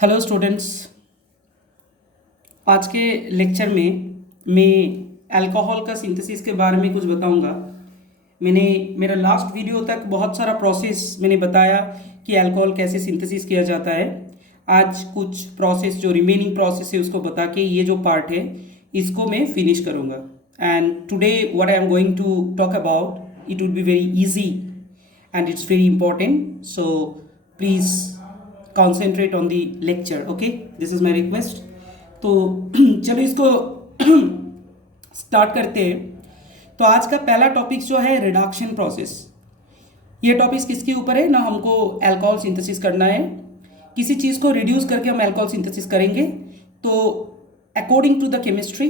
Hello students. आज के lecture में मैं अल्कोहल का सिंथेसिस के बारे में कुछ बताऊंगा। मैंने मेरा लास्ट वीडियो तक बहुत सारा प्रोसेस मैंने बताया कि अल्कोहल कैसे सिंथेसिस किया जाता है। आज कुछ प्रोसेस जो रिमेनिंग प्रोसेस है उसको बता के ये जो पार्ट है इसको मैं फिनिश करूंगा। And today what I am going to talk about it would be very easy and it's very important, so please concentrate on the lecture. Okay, this is my request. तो चलो इसको start करते हैं। तो आज का पहला टॉपिक जो है रिडक्शन प्रोसेस। ये टॉपिक किसके ऊपर है ना, हमको अल्कोहल सिंथेसिस करना है। किसी चीज़ को रिड्यूस करके हम अल्कोहल सिंथेसिस करेंगे तो according to the chemistry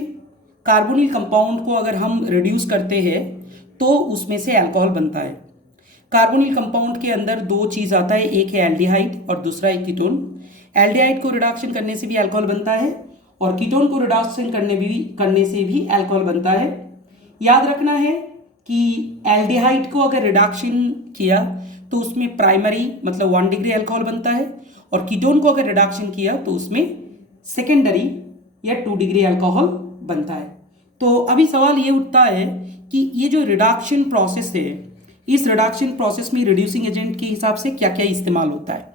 carbonyl compound को अगर हम रिड्यूस करते हैं तो उसमें से अल्कोहल बनता है। कार्बोनिल कंपाउंड के अंदर दो चीज़ आता है, एक है एल्डिहाइड और दूसरा है कीटोन। एल्डिहाइड को रिडक्शन करने से भी अल्कोहल बनता है और कीटोन को रिडक्शन करने से भी अल्कोहल बनता है। याद रखना है कि एल्डिहाइड को अगर रिडक्शन किया तो उसमें प्राइमरी मतलब 1 डिग्री अल्कोहल बनता है और कीटोन को अगर रिडक्शन किया तो उसमें सेकेंडरी या 2 डिग्री अल्कोहल बनता है। तो अभी सवाल ये उठता है कि ये जो रिडक्शन प्रोसेस है, इस रिडक्शन प्रोसेस में रिड्यूसिंग एजेंट के हिसाब से क्या क्या इस्तेमाल होता है।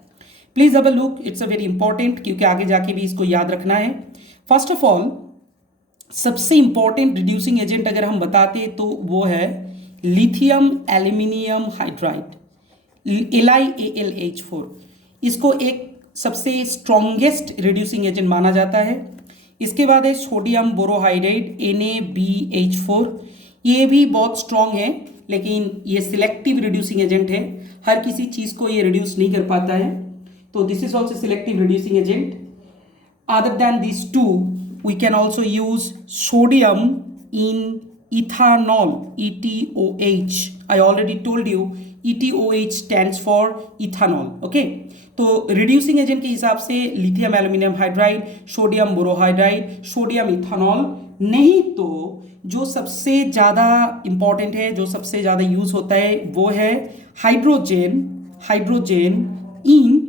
Please have a look, it's a very important, क्योंकि आगे जाके भी इसको याद रखना है। फर्स्ट ऑफ ऑल सबसे इंपॉर्टेंट रिड्यूसिंग एजेंट अगर हम बताते तो वो है लिथियम एल्यूमिनियम हाइड्राइड, LiAlH4। इसको एक सबसे स्ट्रॉन्गेस्ट रिड्यूसिंग एजेंट माना जाता है। इसके बाद है सोडियम बोरोहाइड्राइड NaBH4। ये भी बहुत स्ट्रॉन्ग है लेकिन ये सिलेक्टिव रिड्यूसिंग एजेंट है, हर किसी चीज़ को ये रिड्यूस नहीं कर पाता है। तो this is also selective reducing agent. Other than this two we can also use sodium in ethanol, ETOH। I already told you ETOH stands for ethanol. Okay, तो रिड्यूसिंग एजेंट के हिसाब से lithium aluminium hydride, sodium borohydride, sodium ethanol. नहीं तो जो सबसे ज़्यादा important है, जो सबसे ज़्यादा यूज होता है वो है hydrogen in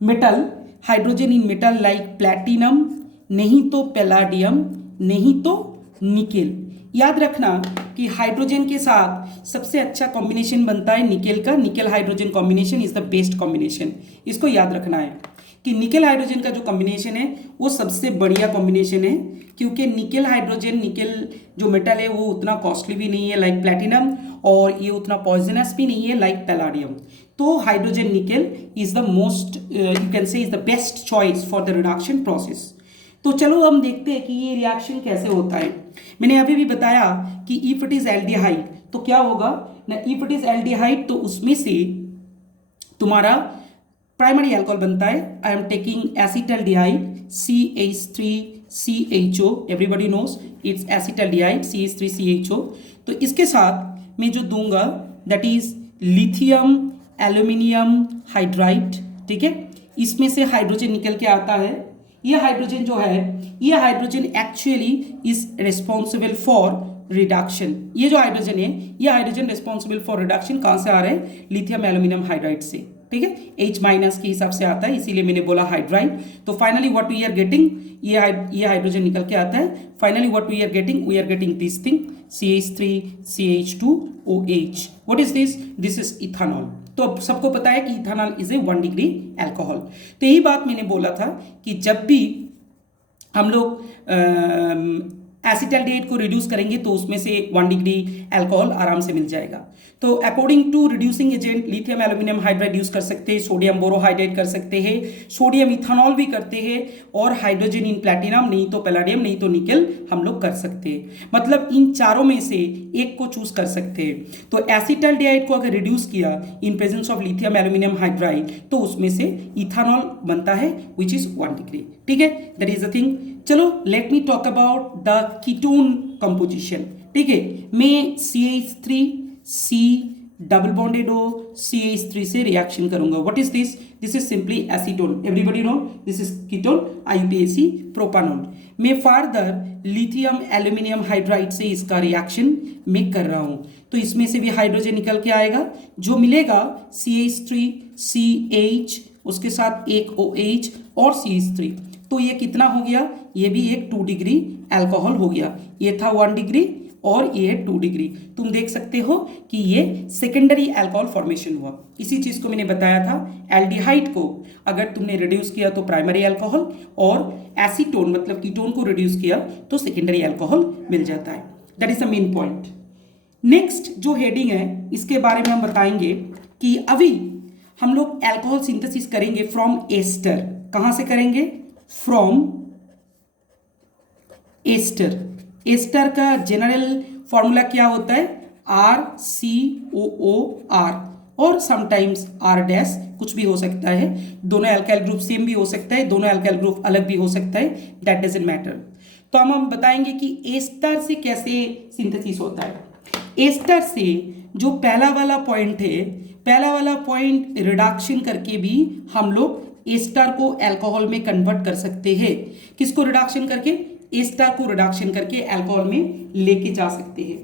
metal like platinum, नहीं तो पैलाडियम, नहीं तो निकेल। याद रखना कि हाइड्रोजन के साथ सबसे अच्छा कॉम्बिनेशन बनता है निकेल का। Nickel hydrogen combination is the best combination. इसको याद रखना है कि निकेल हाइड्रोजन का जो कॉम्बिनेशन है वो सबसे बढ़िया कॉम्बिनेशन है, क्योंकि निकेल हाइड्रोजन, निकेल जो मेटल है वो उतना कॉस्टली भी नहीं है लाइक प्लैटिनम और ये उतना पॉइजनस भी नहीं है लाइक पैलाडियम। तो hydrogen nickel is the most, you can say is the best choice for the reduction process. तो चलो हम देखते हैं कि ये रिएक्शन कैसे होता है। मैंने अभी भी बताया कि इफ इट इज एल्डिहाइड तो क्या होगा ना, इफ इट इज एल्डिहाइड तो उसमें से तुम्हारा प्राइमरी अल्कोहल बनता है। I am taking acetaldehyde CH3CHO, everybody knows it's acetaldehyde CH3CHO। तो इसके साथ मैं जो दूंगा that is lithium aluminium hydride. ठीक है, इसमें से हाइड्रोजन निकल के आता है। ये हाइड्रोजन जो है, ये hydrogen actually is responsible for reduction. ये जो हाइड्रोजन है, ये हाइड्रोजन रिस्पॉन्सिबल फॉर रिडक्शन कहां से आ रहा है, लिथियम एल्यूमिनियम हाइड्राइड से। ठीक है, H- के हिसाब से आता है, इसीलिए मैंने बोला हाइड्राइड। तो finally what we are getting, ये हाइड्रोजन निकल के आता है। Finally what we are getting this thing CH3CH2OH। What is this, this is ethanol. तो अब सबको पता है कि ethanol is a 1 degree alcohol. तो यही बात मैंने बोला था कि जब भी हम लोग एसिटल्डिहाइड को रिड्यूस करेंगे तो उसमें से 1 डिग्री अल्कोहल आराम से मिल जाएगा। तो according to reducing agent lithium aluminium hydride use कर सकते हैं, सोडियम बोरोहाइड्राइड कर सकते हैं, सोडियम इथानॉल भी करते हैं, और हाइड्रोजन इन प्लैटिनम, नहीं तो पैलाडियम, नहीं तो निकेल हम लोग कर सकते हैं। मतलब इन चारों में से एक को चूज कर सकते हैं। तो एसिटल्डिहाइड को अगर रिड्यूस किया in presence of lithium aluminium hydride तो उसमें से इथानॉल बनता है विच इज 1 डिग्री। ठीक है, दैट इज द थिंग। चलो let me talk about the ketone composition. ठीक है, मैं CH3C डबल बॉन्डेड हो CH3 से रिएक्शन करूंगा। What is this, this is simply acetone, everybody know this is ketone IUPAC propanol. मैं फर्दर लिथियम एल्यूमिनियम हाइड्राइड से इसका रिएक्शन मैं कर रहा हूं, तो इसमें से भी हाइड्रोजन निकल के आएगा, जो मिलेगा CH3CH उसके साथ एक OH और CH3, तो ये कितना हो गया, ये भी एक 2 डिग्री अल्कोहल हो गया। ये था 1 डिग्री और ये 2 डिग्री। तुम देख सकते हो कि ये सेकेंडरी अल्कोहल फॉर्मेशन हुआ। इसी चीज को मैंने बताया था, एल्डिहाइड को अगर तुमने रिड्यूस किया तो प्राइमरी अल्कोहल, और एसीटोन मतलब कीटोन को रिड्यूस किया तो सेकेंडरी अल्कोहल मिल जाता है। That is the main point. Next जो हेडिंग है इसके बारे में हम बताएंगे कि अभी हम लोग अल्कोहल सिंथेसिस करेंगे फ्रॉम एस्टर। कहां से करेंगे, फ्रॉम एस्टर। एस्टर का जनरल फॉर्मूला क्या होता है, RCOOR, और समटाइम्स R डैश, कुछ भी हो सकता है। दोनों अल्काइल ग्रुप सेम भी हो सकता है, दोनों अल्काइल ग्रुप अलग भी हो सकता है, दैट डजंट मैटर। तो हम बताएंगे कि एस्टर से कैसे सिंथेसिस होता है। एस्टर से जो पहला वाला पॉइंट है, पहला वाला पॉइंट रिडक्शन करके भी हम लोग एस्टर को अल्कोहल में कन्वर्ट कर सकते हैं। किसको रिडक्शन करके, एस्टर को रिडक्शन करके अल्कोहल में लेके जा सकते हैं।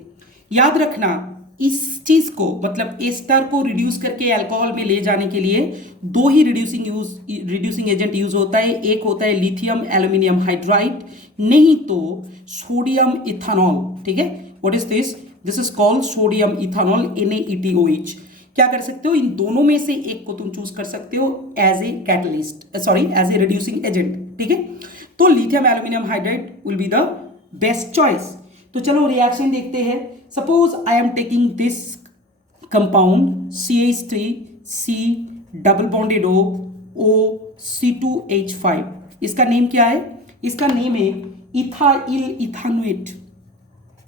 याद रखना इस चीज को, मतलब एस्टर को रिड्यूस करके अल्कोहल में ले जाने के लिए दो ही रिड्यूसिंग एजेंट यूज होता है। एक होता है लिथियम एल्यूमिनियम हाइड्राइड, नहीं तो सोडियम इथानॉल। ठीक है, what is this, this is called sodium ethanol, NaETOH। क्या कर सकते हो, इन दोनों में से एक को तुम चूज कर सकते हो as a catalyst, sorry as a reducing agent. ठीक है, तो lithium aluminium hydride will be the best choice. तो चलो रिएक्शन देखते हैं। Suppose I am taking this compound CH3C double bonded O2C2H5। इसका नेम क्या है, इसका नेम है इथाइल इथानोएट।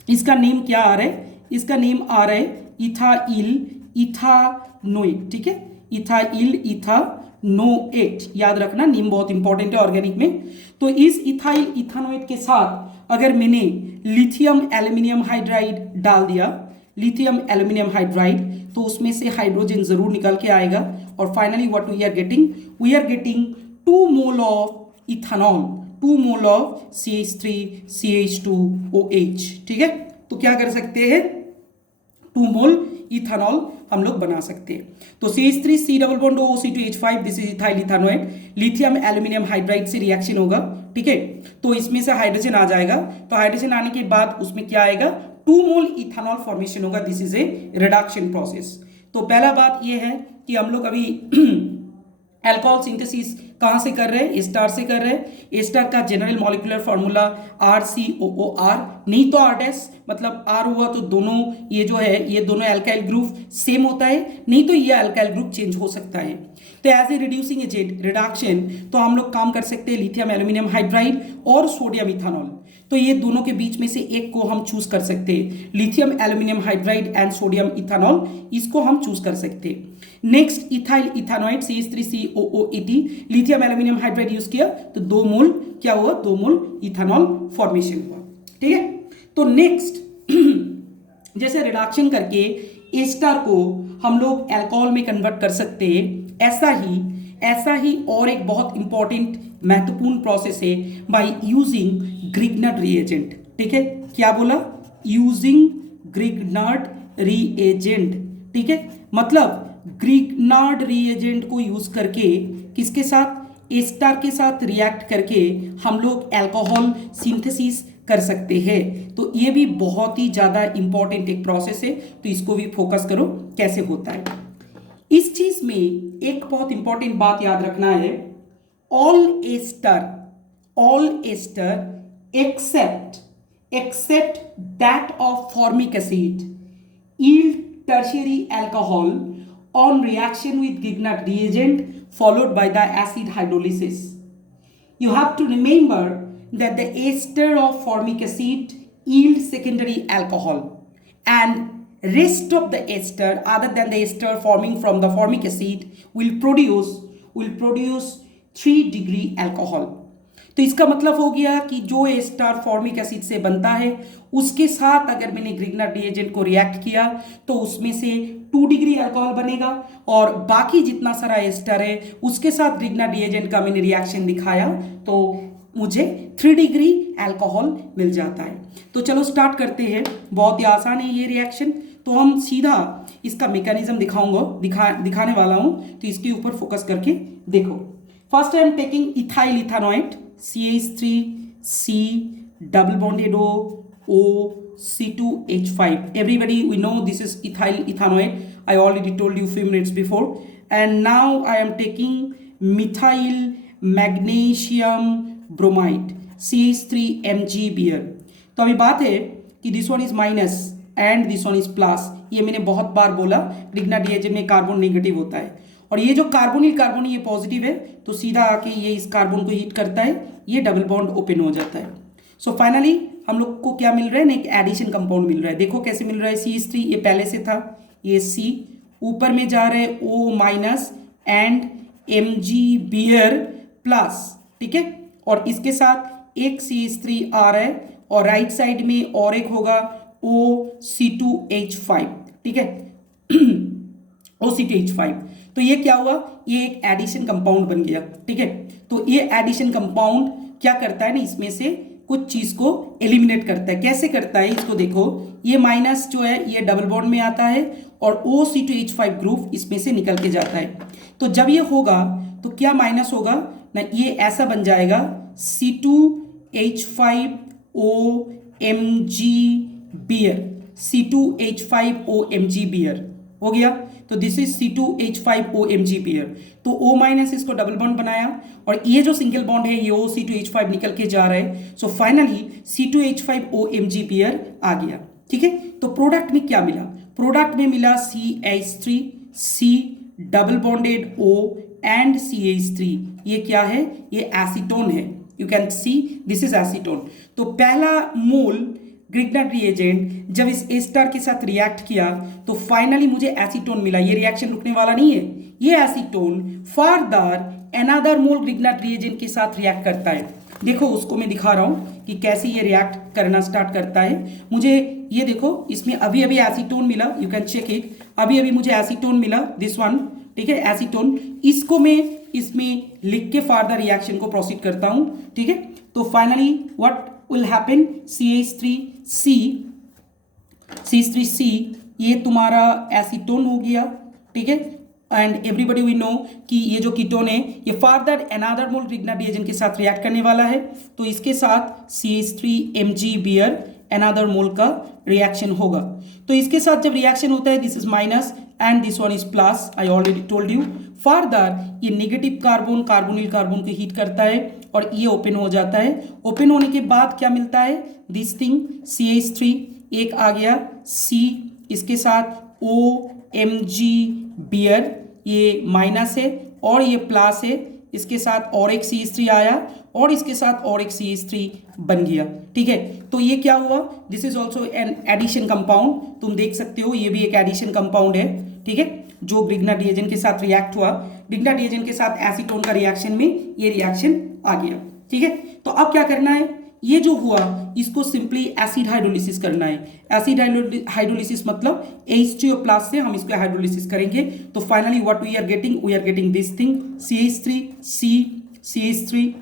इसका नेम क्या आ रहा है, इसका नेम आ रहा है इथाइल इथानोएट। ठीक है, इथाइल इथानोएट, याद रखना नेम बहुत इंपॉर्टेंट है ऑर्गेनिक में। तो इस इथाइल इथानोएट के साथ अगर मैंने लिथियम एल्यूमिनियम हाइड्राइड डाल दिया, लिथियम एल्यूमिनियम हाइड्राइड, तो उसमें से हाइड्रोजन जरूर निकल के आएगा, और finally what we are getting, we are getting 2 mole of ethanol, 2 mole of CH3CH2OH। ठीक है, तो क्या कर सकते हैं, 2 मोल इथानॉल हम लोग बना सकते हैं। तो CH3C double bond O2C2H5, this is ethyl ethanoate, lithium aluminium hydride से रिएक्शन होगा। ठीक है, तो इसमें से हाइड्रोजन आ जाएगा, तो हाइड्रोजन आने के बाद उसमें क्या आएगा, 2 मोल इथानॉल फॉर्मेशन होगा। This is a reduction process. तो पहला बात यह है कि हम लोग अभी अल्कोहल सिंथेसिस कहां से कर रहे हैं, एस्टर से कर रहे हैं। एस्टर का जनरल मॉलिक्यूलर फॉर्मूला RCOOR, नहीं तो R डैश, मतलब R हुआ तो दोनों ये जो है ये दोनों अल्काइल ग्रुप सेम होता है, नहीं तो ये अल्काइल ग्रुप चेंज हो सकता है। तो as a reducing agent reduction तो हम लोग काम कर सकते हैं लिथियम एल्यूमिनियम हाइड्राइड और सोडियम इथानॉल। तो ये दोनों के बीच में से एक को हम चूज कर सकते हैं, lithium aluminium hydride and sodium ethanol, इसको हम चूज कर सकते हैं। Next ethyl ethanoate CH3COOET, lithium aluminium hydride use किया तो 2 मोल क्या हुआ, 2 मोल इथानॉल फॉर्मेशन हुआ। ठीक है, तो नेक्स्ट जैसे रिडक्शन करके एस्टर को हम लोग अल्कोहल में कन्वर्ट कर सकते हैं, ऐसा ही और एक बहुत इंपॉर्टेंट महत्वपूर्ण प्रोसेस है बाय यूजिंग ग्रिग्नार्ड रिएजेंट। ठीक है, क्या बोला, यूजिंग ग्रिग्नार्ड रिएजेंट। ठीक है, मतलब ग्रिग्नार्ड रिएजेंट को यूज करके किसके साथ, एस्टर के साथ रिएक्ट करके हम लोग अल्कोहल सिंथेसिस कर सकते हैं। तो ये भी बहुत ही ज्यादा इंपॉर्टेंट एक प्रोसेस है, तो इसको भी फोकस करो कैसे होता है। इस चीज में एक बहुत इंपॉर्टेंट बात याद रखना है, all ester except that of formic acid yield tertiary alcohol on reaction with Grignard reagent followed by the acid hydrolysis. You have to remember that the ester of formic acid yield secondary alcohol, and rest of the ester other than the ester forming from the formic acid will produce 3 degree alcohol. तो इसका मतलब हो गया कि जो ester formic acid से बनता है उसके साथ अगर मैंने ग्रिग्नार्ड रिएजेंट को रिएक्ट किया तो उसमें से 2 डिग्री अल्कोहल बनेगा, और बाकी जितना सारा एस्टर है उसके साथ ग्रिग्नार्ड रिएजेंट का मैंने रिएक्शन दिखाया तो मुझे 3 डिग्री अल्कोहल मिल जाता है। तो चलो स्टार्ट करते हैं, बहुत ही आसान है ये रिएक्शन। तो हम सीधा इसका मैकेनिज्म दिखाने वाला हूं, तो इसके ऊपर फोकस करके देखो। First I am taking ethyl ethanoate CH3C double bonded O C2H5. Everybody, we know this is ethyl ethanoate. I already told you few minutes before. And now I am taking methyl magnesium bromide CH3MgBr. तो अभी बात है कि this one is minus and this one is plus. ये मैंने बहुत बार बोला, Grignard reagent में कार्बन नेगेटिव होता है और ये जो कार्बोनिल कार्बन ये पॉजिटिव है, तो सीधा आके ये इस कार्बन को हिट करता है, ये डबल बॉन्ड ओपन हो जाता है। सो फाइनली हम लोग को क्या मिल रहा है ना, एक एडिशन कंपाउंड मिल रहा है। देखो कैसे मिल रहा है, CH3 ये पहले से था, ये C ऊपर में जा रहा है O minus and MgBr plus, ठीक है। और इसके साथ एक CH3 आ रहा है और राइट साइड में और एक होगा OC2H5, ठीक है OC2H5। तो ये क्या हुआ, ये एक एडिशन कंपाउंड बन गया, ठीक है। तो ये एडिशन कंपाउंड क्या करता है ना, इसमें से कुछ चीज को एलिमिनेट करता है। कैसे करता है इसको देखो, ये माइनस जो है ये डबल बॉन्ड में आता है और OC2H5 ग्रुप इसमें से निकल के जाता है। तो जब ये होगा तो क्या माइनस होगा ना, ये ऐसा बन जाएगा C2H5OMgBr, C2H5OMgBr हो गया। तो दिस इज C2H5OMgBr। तो O माइनस इसको डबल बॉन्ड बनाया और ये जो सिंगल बॉन्ड है ये OC2H5 निकल के जा रहा है। सो फाइनली C2H5OMgBr आ गया, ठीक है। तो प्रोडक्ट में क्या मिला, प्रोडक्ट में मिला CH3C double bonded O and CH3। ये क्या है, ये एसीटोन है। You can see this is acetone. तो पहला मोल ग्रिग्नार्ड रिएजेंट जब इस एस्टर के साथ रिएक्ट किया तो फाइनली मुझे एसीटोन मिला। ये रिएक्शन रुकने वाला नहीं है, ये एसीटोन फर्दर अनदर मोल ग्रिग्नार्ड रिएजेंट के साथ रिएक्ट करता है। देखो उसको मैं दिखा रहा हूं कि कैसे ये रिएक्ट करना स्टार्ट करता है। मुझे ये देखो, इसमें अभी अभी एसीटोन मिला, यू कैन चेक इट। अभी अभी मुझे एसीटोन मिला, दिस वन, ठीक है, एसीटोन। इसको मैं इसमें लिख के फर्दर रिएक्शन को प्रोसीड करता हूं, ठीक है। तो finally what will happen, CH3C ये तुम्हारा एसीटोन हो गया, ठीक है। एंड एवरीबडी वी नो कि ये जो कीटोन है ये फर्दर अनदर मोल ग्रिग्नार्ड रिएजेंट के साथ रिएक्ट करने वाला है। तो इसके साथ CH3MgBr अनदर मोल का रिएक्शन होगा। तो इसके साथ जब रिएक्शन होता है, this is minus and this one is plus, I already told you. Further ये नेगेटिव कार्बन कार्बोनिल कार्बन को हीट करता है और ये ओपन हो जाता है। ओपन होने के बाद क्या मिलता है, दिस थिंग CH3 एक आ गया, C इसके साथ OMgBr ये माइनस है और ये प्लस है, इसके साथ और एक CH3 आया और इसके साथ और एक CH3 बन गया, ठीक है। तो ये क्या हुआ, this is also an addition compound. तुम देख सकते हो ये भी एक एडिशन कंपाउंड है, ठीक है, जो ग्रिग्नार्ड रिएजेंट के साथ रिएक्ट हुआ। ग्रिग्नार्ड रिएजेंट के साथ एसीटोन का रिएक्शन में ये रिएक्शन आ गया, ठीक है। तो अब क्या करना है, ये जो हुआ इसको सिंपली एसिड हाइड्रोलिसिस करना है। एसिड हाइड्रोलिसिस मतलब H2O प्लस से हम इसको हाइड्रोलिसिस करेंगे। तो finally what we are getting this thing, CH3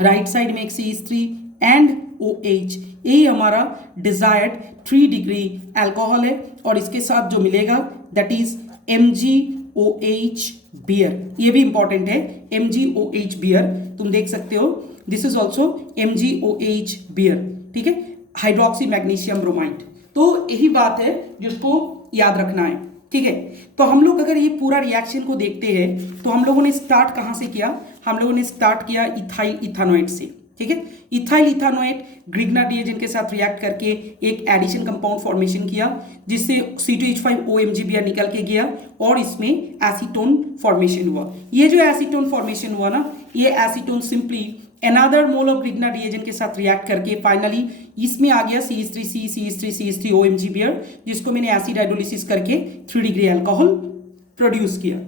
right side में एक CH3 एंड OH। यही हमारा डिजायर्ड 3 डिग्री अल्कोहल है और इसके साथ जो मिलेगा दैट इज MgOH-Br। ये भी इंपॉर्टेंट है, MgOH-Br तुम देख सकते हो, दिस इज ऑल्सो MgOH-Br, ठीक है, हाइड्रोक्सी मैग्नीशियम ब्रोमाइड। तो यही बात है जिसको याद रखना है, ठीक है। तो हम लोग अगर ये पूरा रिएक्शन को देखते हैं तो हम लोगों ने स्टार्ट कहाँ से किया, हम लोगों ने स्टार्ट किया इथाइल इथानोएट से, ठीक है। इथाइल इथानोएट ग्रिग्नार्ड रिएजेंट के साथ रिएक्ट करके एक एडिशन कंपाउंड फॉर्मेशन किया जिससे C2H5OMgBr निकल के गया और इसमें एसीटोन फॉर्मेशन हुआ। ये जो एसीटोन फॉर्मेशन हुआ ना, ये acetone simply another mole of Grignard reagent के साथ रिएक्ट करके फाइनली इसमें आ गया CH3OMgBr, जिसको मैंने एसिड हाइड्रोलिसिस करके 3 डिग्री अल्कोहल प्रोड्यूस किया।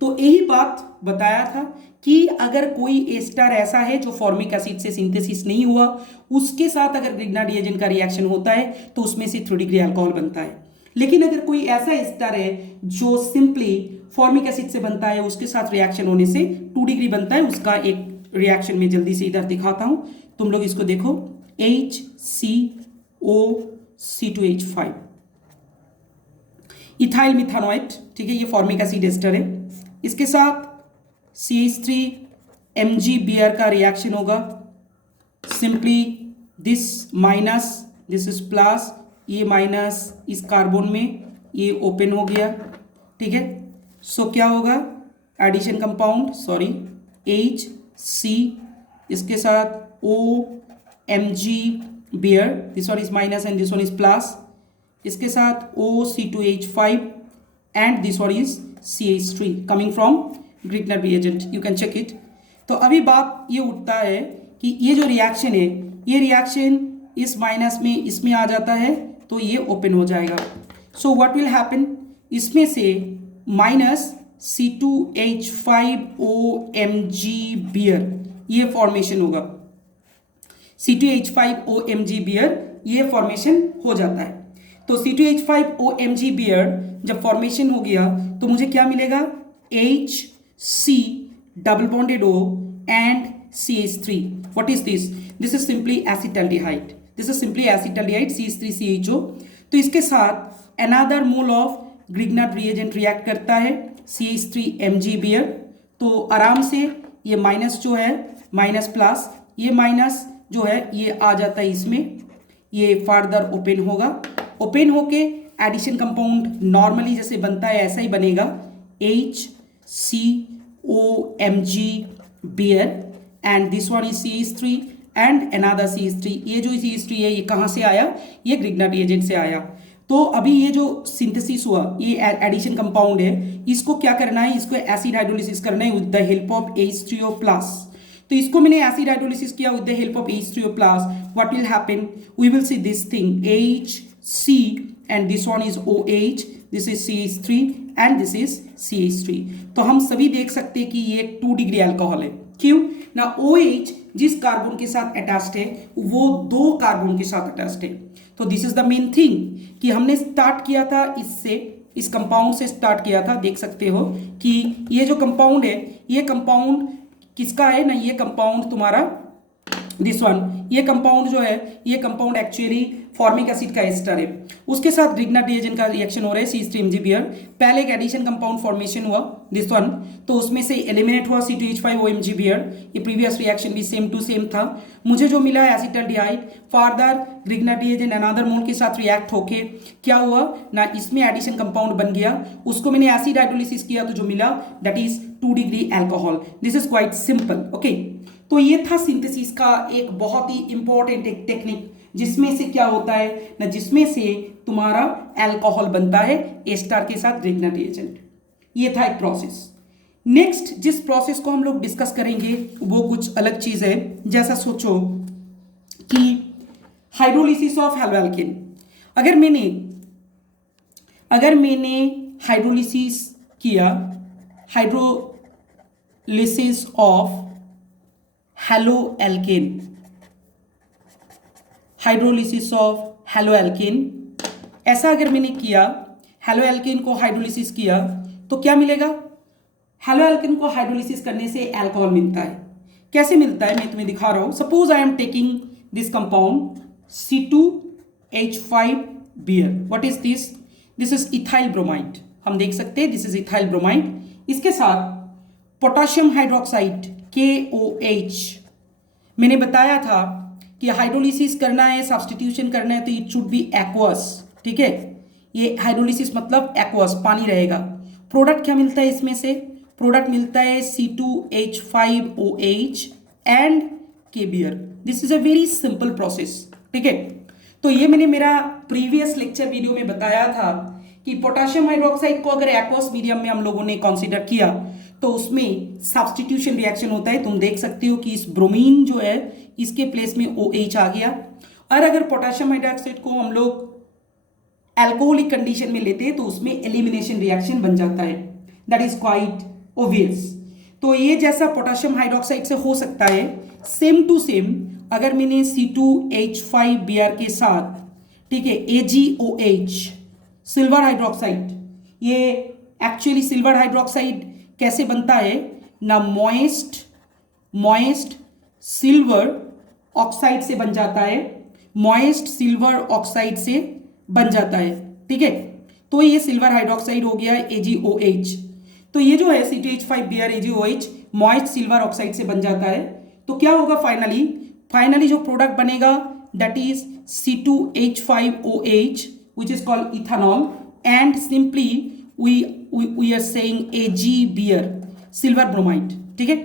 तो यही बात बताया था कि अगर कोई एस्टर ऐसा है जो फॉर्मिक एसिड से सिंथेसिस नहीं हुआ, उसके साथ अगर ग्रिग्नार्ड रिएजेंट का रिएक्शन होता है तो उसमें से 3 डिग्री अल्कोहल बनता है। लेकिन अगर कोई ऐसा एस्टर है जो सिंपली फॉर्मिक एसिड से बनता है, उसके साथ रिएक्शन होने से 2 डिग्री बनता है। उसका एक रिएक्शन में जल्दी से इधर दिखाता हूं, तुम लोग इसको देखो, HCO C2H5, इथाइल मिथानोएट, ठीक है, ये फॉर्मिक एसिड एस्टर है। इसके साथ CH3 Mg का रिएक्शन होगा। Simply this minus this is plus, ये माइनस इस कार्बन में ये ओपन हो गया, ठीक है। सो क्या होगा, एडिशन कंपाउंड सॉरी HC, इसके साथ OMg बियर, this one is minus and this one is plus, इसके साथ OC2H5 and this one is CH3 coming from Grignard reagent, you can check it. तो अभी बात ये उठता है कि ये जो रिएक्शन है, ये रिएक्शन इस माइनस में इसमें आ जाता है तो ये ओपन हो जाएगा। सो व्हाट विल हैपन, इसमें से माइनस C2H5OMg बियर ये फॉर्मेशन होगा, C2H5OMg बियर ये फॉर्मेशन हो जाता है। तो C2H5OMg बियर जब फॉर्मेशन हो गया तो मुझे क्या मिलेगा, HC double bonded O and CH3। What is this, this is simply acetaldehyde, this is simply acetaldehyde CH3CHO। तो इसके साथ another mole of Grignard reagent react करता है CH3Mg बियर। तो आराम से ये माइनस जो है माइनस प्लस, ये माइनस जो है ये आ जाता है इसमें, ये फर्दर ओपन होगा, ओपन होके एडिशन कंपाउंड नॉर्मली जैसे बनता है ऐसा ही बनेगा, HCOMg B R and this one is CH3 and another CH3। ये जो CH3 है ये कहाँ से आया, ये ग्रिग्नार्ड रिएजेंट से आया। तो अभी ये जो सिंथेसिस हुआ, ये एडिशन कंपाउंड है, इसको क्या करना है, इसको एसिड हाइड्रोलिसिस करना है with the help of H3O plus. तो इसको मैंने एसिड हाइड्रोलिसिस किया with the help of H3O plus. What will happen, we will see this thing HC and this one is OH, this is CH3 and this is CH3। तो हम सभी देख सकते हैं कि ये 2 डिग्री अल्कोहल है। क्यों ना, OH जिस कार्बन के साथ अटैच्ड है वो 2 कार्बन के साथ अटैच्ड है। तो this is the main thing कि हमने स्टार्ट किया था इससे, इस कंपाउंड से स्टार्ट किया था। देख सकते हो कि ये जो कंपाउंड है, ये कंपाउंड किसका है ना, ये कंपाउंड तुम्हारा दिस वन, ये कंपाउंड जो है ये कंपाउंड एक्चुअली फॉर्मिक एसिड का एस्टर है, उसके साथ ग्रिग्नार्ड रिएजेंट का रिएक्शन हो रहा है C3Mg बियर। पहले एक एडिशन कंपाउंड फॉर्मेशन हुआ दिस वन, तो उसमें से एलिमिनेट हुआ C2H5OMg बियर। ये प्रीवियस रिएक्शन भी सेम टू सेम था। मुझे जो मिला है acetaldehyde, further Grignard reagent another mole के साथ रिएक्ट होके क्या हुआ ना, इसमें एडिशन कंपाउंड बन गया, उसको मैंने एसिड हाइड्रोलिसिस किया तो जो मिला that is 2 degree alcohol. This is quite simple, okay. तो ये था सिंथेसिस का एक बहुत ही इंपॉर्टेंट एक टेक्निक, जिसमें से क्या होता है ना, जिसमें से तुम्हारा अल्कोहल बनता है एस्टर के साथ ग्रिग्नार्ड रिएजेंट। ये था एक प्रोसेस। नेक्स्ट जिस प्रोसेस को हम लोग डिस्कस करेंगे वो कुछ अलग चीज है। जैसा सोचो कि हाइड्रोलिसिस ऑफ हैलोएल्केन, अगर मैंने हाइड्रोलिसिस किया, hydrolysis of haloalkane, hydrolysis of haloalkane, ऐसा अगर मैंने किया, हैलोएल्केन को हाइड्रोलिसिस किया तो क्या मिलेगा, हैलोएल्केन को हाइड्रोलिसिस करने से अल्कोहल मिलता है। कैसे मिलता है मैं तुम्हें दिखा रहा हूं। Suppose I am taking this compound C2H5 B R, what is this, this is ethyl bromide, हम देख सकते हैं दिस इज इथाइल ब्रोमाइड। इसके साथ पोटेशियम हाइड्रोक्साइड KOH, मैंने बताया था कि हाइड्रोलिसिस करना है, सब्स्टिट्यूशन करना है तो इट शुड बी एक्वस, ठीक है। ये हाइड्रोलिसिस मतलब एक्वस, पानी रहेगा। प्रोडक्ट क्या मिलता है इसमें से, प्रोडक्ट मिलता है C2H5OH and K B R. This is a very simple process, ठीक है। तो ये मैंने मेरा प्रीवियस लेक्चर वीडियो में बताया था कि पोटेशियम हाइड्रोक्साइड को अगर एक्वस मीडियम में हम लोगों ने कंसीडर किया तो उसमें सब्स्टिट्यूशन रिएक्शन होता है। तुम देख सकते हो कि इस ब्रोमीन जो है इसके प्लेस में OH आ गया। और अगर पोटेशियम हाइड्रोक्साइड को हम लोग अल्कोहलिक कंडीशन में लेते हैं तो उसमें एलिमिनेशन रिएक्शन बन जाता है, दैट इज क्वाइट ऑब्वियस। तो ये जैसा पोटेशियम हाइड्रोक्साइड से हो सकता है, सेम टू सेम अगर मैंने C2H5 Br के साथ, ठीक है, AgOH सिल्वर हाइड्रोक्साइड, ये एक्चुअली सिल्वर हाइड्रोक्साइड कैसे बनता है ना, मॉइस्ट सिल्वर ऑक्साइड से बन जाता है, मॉइस्ट सिल्वर ऑक्साइड से बन जाता है, ठीक है। तो ये सिल्वर हाइड्रोक्साइड हो गया AgOH। तो ये जो है CTH5Br AgOH moist silver oxide से बन जाता है। तो क्या होगा फाइनली जो प्रोडक्ट बनेगा that is C2H5OH which is called ethanol and simply we are saying AgBr silver bromide. ठीक है,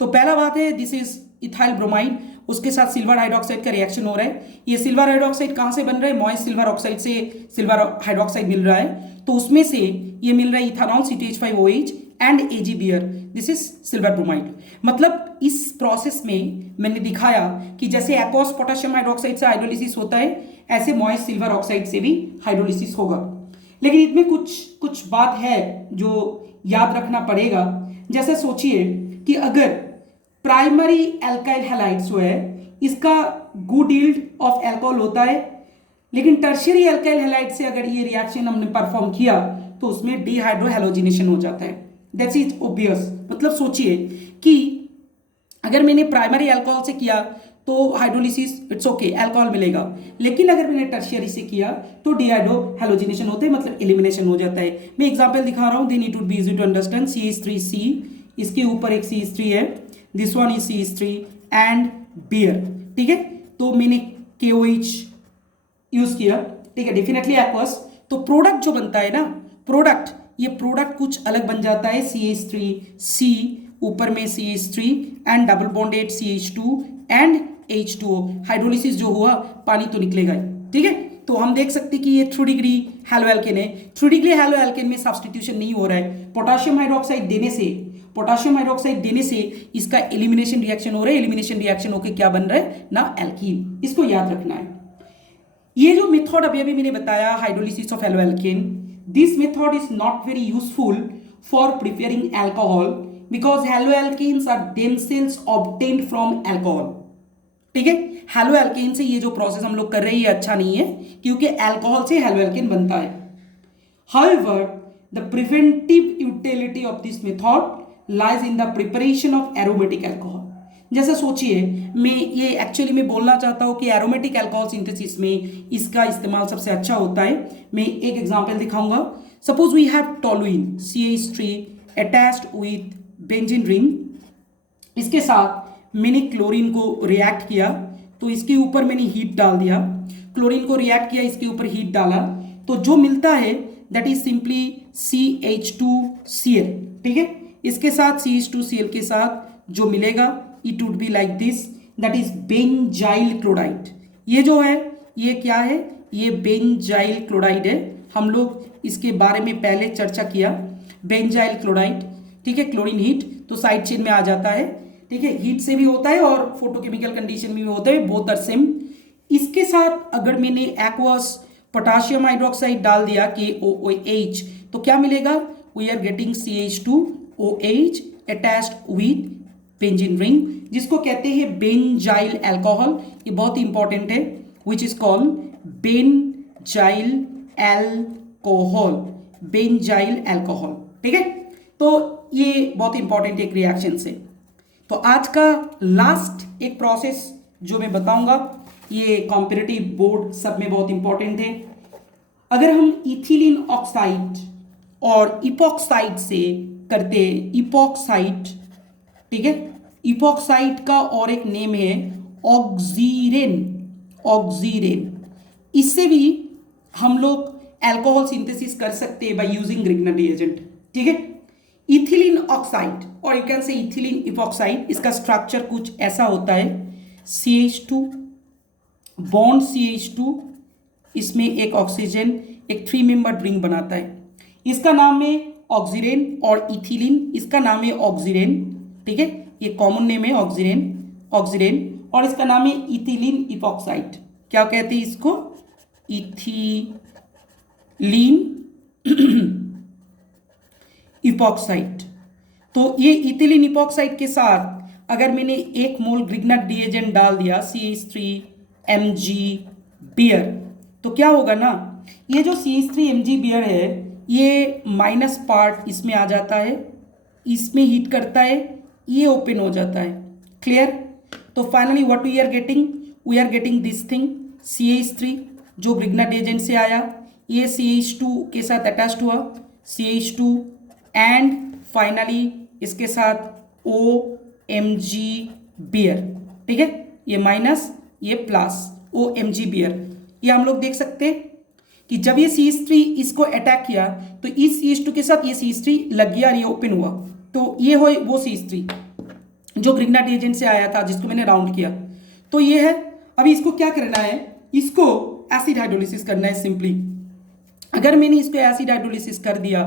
तो पहला बात है दिस इज इथाइल ब्रोमाइड, उसके साथ सिल्वर हाइड्रोक्साइड का रिएक्शन हो रहा है। ये सिल्वर हाइड्रोक्साइड कहाँ से बन रहा है? मॉइस्ट सिल्वर ऑक्साइड से सिल्वर हाइड्रोक्साइड मिल रहा है, तो उसमें से ये मिल रहा है ethanol CTH5OH and AgBr, this is silver bromide. मतलब इस प्रोसेस में मैंने दिखाया कि जैसे एक्वस पोटेशियम हाइड्रोक्साइड से हाइड्रोलिसिस होता है, ऐसे मॉइस्ट सिल्वर ऑक्साइड से भी हाइड्रोलिसिस होगा। लेकिन इसमें कुछ बात है जो याद रखना पड़ेगा। जैसे सोचिए कि अगर प्राइमरी एल्काइल हैलाइड जो है इसका गुड यील्ड ऑफ अल्कोहल होता है, लेकिन टर्शियरी एल्काइल हैलाइड से अगर ये रिएक्शन हमने परफॉर्म किया तो उसमें डिहाइड्रोहैलोजिनेशन हो जाता है। That's is obvious. मतलब सोचिए कि अगर मैंने प्राइमरी अल्कोहल से किया तो हाइड्रोलिसिस इट्स ओके, अल्कोहल मिलेगा, लेकिन अगर मैंने टर्शियरी से किया तो डिहाइड्रोहैलोजिनेशन होते हैं, मतलब एलिमिनेशन हो जाता है। मैं एग्जांपल दिखा रहा हूं, then it would be easy to understand. CH3C, इसके ऊपर एक CH3 है, this one is CH3 and B R. ठीक है, तो मैंने KOH यूज किया। ठीक है, डेफिनेटली एक्वस। तो प्रोडक्ट जो बनता है ना, ये प्रोडक्ट कुछ अलग बन जाता है। CH3C, ऊपर में CH3 and double bonded CH2 and H2O। Hydrolysis जो हुआ पानी तो निकलेगा ही। ठीक है, तो हम देख सकते हैं कि ये 3 डिग्री हैलो एल्केन है। 3 डिग्री हैलो एल्केन में सब्स्टिट्यूशन नहीं हो रहा है। पोटाशियम हाइड्रोक्साइड देने से इसका एलिमिनेशन रिएक्शन हो रहा है। एलिमिनेशन रिएक्शन होकर क्या बन रहा है ना, एल्कीन। इसको याद रखना है। ये जो मेथड अभी मैंने बताया hydrolysis of halo alkane, this method is not very useful for preparing alcohol because halo alkanes are themselves obtained from alcohol. ठीक है, हैलो एल्केन से ये जो प्रोसेस हम लोग कर रहे हैं ये अच्छा नहीं है, क्योंकि अल्कोहल से हैलो एल्केन बनता है। However, the preventive utility of this method lies in the preparation of aromatic alcohol। जैसे सोचिए, मैं बोलना चाहता हूँ कि एरोमेटिक अल्कोहल सिंथेसिस में इसका इस्तेमाल सबसे अच्छा होता है। मैं एक एग्जांपल दिखाऊंगा। Suppose we have toluene CH3 attached with benzene ring. इसके साथ मैंने क्लोरीन को रिएक्ट किया, तो इसके ऊपर मैंने हीट डाल दिया। क्लोरीन को रिएक्ट किया, इसके ऊपर हीट डाला, तो जो मिलता है दैट इज सिंपली CH2Cl। ठीक है, इसके साथ CH2Cl के साथ जो मिलेगा it would be like this, that is benzyl chloride. ये जो है ये क्या है, ये बेंजाइल क्लोराइड है। हम लोग इसके बारे में पहले चर्चा किया, बेंजाइल क्लोराइड। ठीक है, क्लोरीन हीट तो साइड चेन में आ जाता है। ठीक है, हीट से भी होता है और फोटोकेमिकल कंडीशन में भी होता है, बोथ आर सेम। इसके साथ अगर मैंने एक्वस पोटाशियम हाइड्रोक्साइड डाल दिया KOOH, तो क्या मिलेगा, we are getting CH2OH attached with benzene ring, जिसको कहते हैं बेंजाइल अल्कोहल। ये बहुत इंपॉर्टेंट है, which is called benzyl alcohol, benzyl alcohol. ठीक है, तो ये बहुत इंपॉर्टेंट एक रिएक्शन से। तो आज का लास्ट एक प्रोसेस जो मैं बताऊंगा, ये कॉम्पिटिटिव बोर्ड सब में बहुत इंपॉर्टेंट है। अगर हम इथिलीन ऑक्साइड और इपॉक्साइड से करते हैं, इपॉक्साइड, ठीक है, इपॉक्साइड का और एक नेम है ऑक्सीरेन। इससे भी हम लोग अल्कोहल सिंथेसिस कर सकते हैं बाय यूजिंग ग्रिग्नर रिएजेंट। ठीक है, इथिलीन ऑक्साइड और you can say ethylene epoxide, इसका स्ट्रक्चर कुछ ऐसा होता है, CH2 बॉन्ड CH2, इसमें एक ऑक्सीजन, एक 3 मेंबर्ड रिंग बनाता है। इसका नाम है ऑक्सीरेन, और इथिलीन इसका नाम है ऑक्सीरेन। ठीक है, ये कॉमन नेम है ऑक्सीरेन, और इसका नाम है इथिलीन इपॉक्साइड। क्या कहते हैं इसको, इथिलीन इपॉक्साइड। तो ये इथिलीन इपॉक्साइड के साथ अगर मैंने 1 मोल ग्रिग्नर रिएजेंट डाल दिया CH3Mg तो क्या होगा ना, ये जो CH3Mg है ये माइनस पार्ट इसमें आ जाता है, इसमें हीट करता है, ये ओपन हो जाता है। क्लियर? तो finally what we are getting this thing, CH3 जो ग्रिग्नर रिएजेंट से आया, ये CH2 के साथ अटैच्ड हुआ, CH2 एंड फाइनली इसके साथ OMG बियर, ठीक है, ये माइनस ये प्लस OMG बियर। ये हम लोग देख सकते हैं कि जब ये CH3 इसको अटैक किया तो इस CH2 के साथ ये CH3 लग गया और ये ओपन हुआ, तो ये हो वो CH3 जो ग्रिग्नार्ड एजेंट से आया था जिसको मैंने राउंड किया। तो ये है, अभी इसको क्या करना है, इसको एसिड हाइड्रोलिसिस करना है सिंपली। अगर मैंने इसको एसिड हाइड्रोलिसिस कर दिया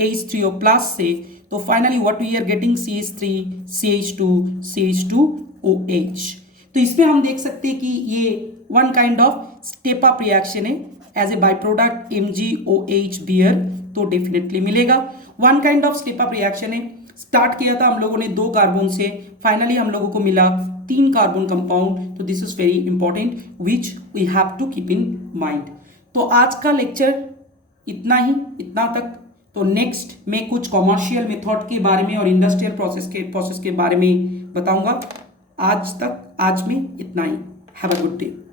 H3O प्लस से, तो finally what we are getting CH3 CH2 CH2OH। तो इसमें हम देख सकते हैं कि ये one kind of step up reaction है as a by product MgOH बियर, तो डेफिनेटली मिलेगा। One kind of step up reaction है। स्टार्ट किया था हम लोगों ने 2 कार्बन से, फाइनली हम लोगों को मिला 3 कार्बन कंपाउंड। तो this is very important which we have to keep in mind. तो आज का लेक्चर इतना तक। तो नेक्स्ट मैं कुछ कॉमर्शियल मेथड के बारे में और इंडस्ट्रियल प्रोसेस के बारे में बताऊंगा। आज में इतना ही। Have a good day.